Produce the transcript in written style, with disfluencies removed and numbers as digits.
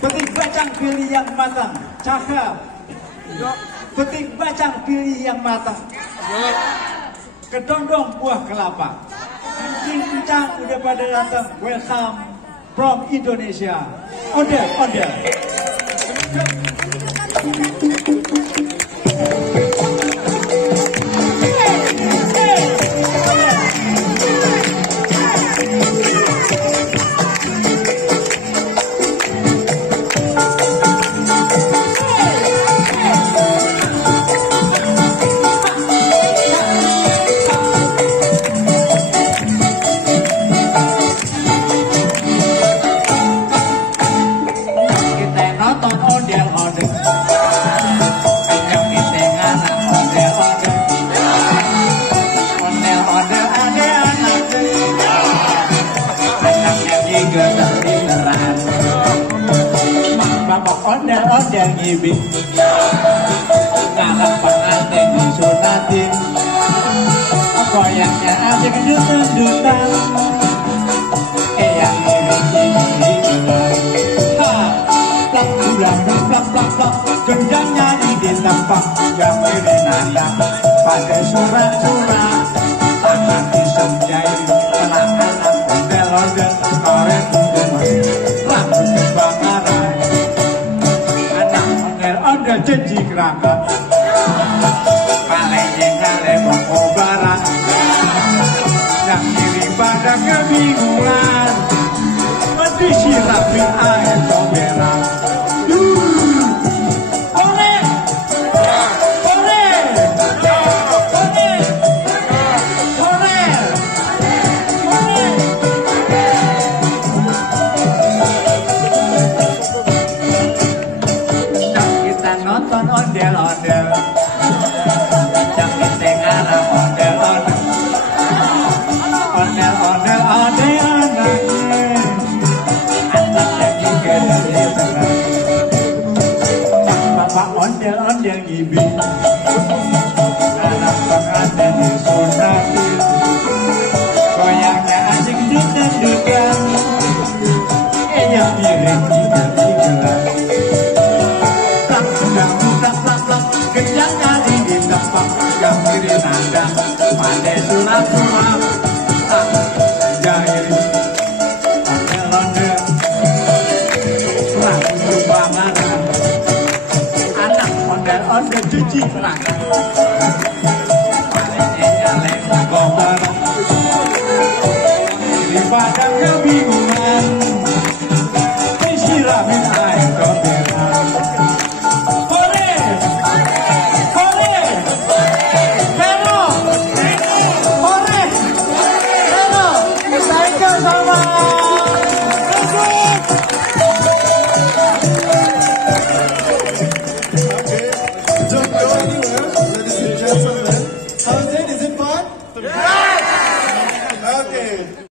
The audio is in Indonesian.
Petik bacang pilih yang matang, cakep. Petik bacang pilih yang matang. Kedondong buah kelapa. Cincang udah pada datang. Welcome from Indonesia. Ondel, ondel. Ondel ngibing ngalah pengantin disunatin goyangnya asik dendut-dendutan yang ngibing ha plak plak plak plak plak gendangnya di tempat yang ini nandang pada surat-surat tangan disenjai pelan-pelan ondel-ondel karet rambut kebakaran ada janji kerangka paling kale mau barang yang diri pada kebingungan mati sirapi air soberan ondel-ondel jangan dengar ondel-ondel ondel-ondel ada anaknya anaknya juga dari tengah bapak ondel-ondel ngibing anak pengantin disunatin goyangnya asik ditendukan yang mirip tiga-tiga kencangnya di tempat yang kiri nanda pada surat-surat jahil ondel-ondel rambut kebangaran anak ondel-ondel cuci kerangka palingnya lewat gobar di padang kebingungan disiramin air komberan How's it? Is it fun? Yes! Okay.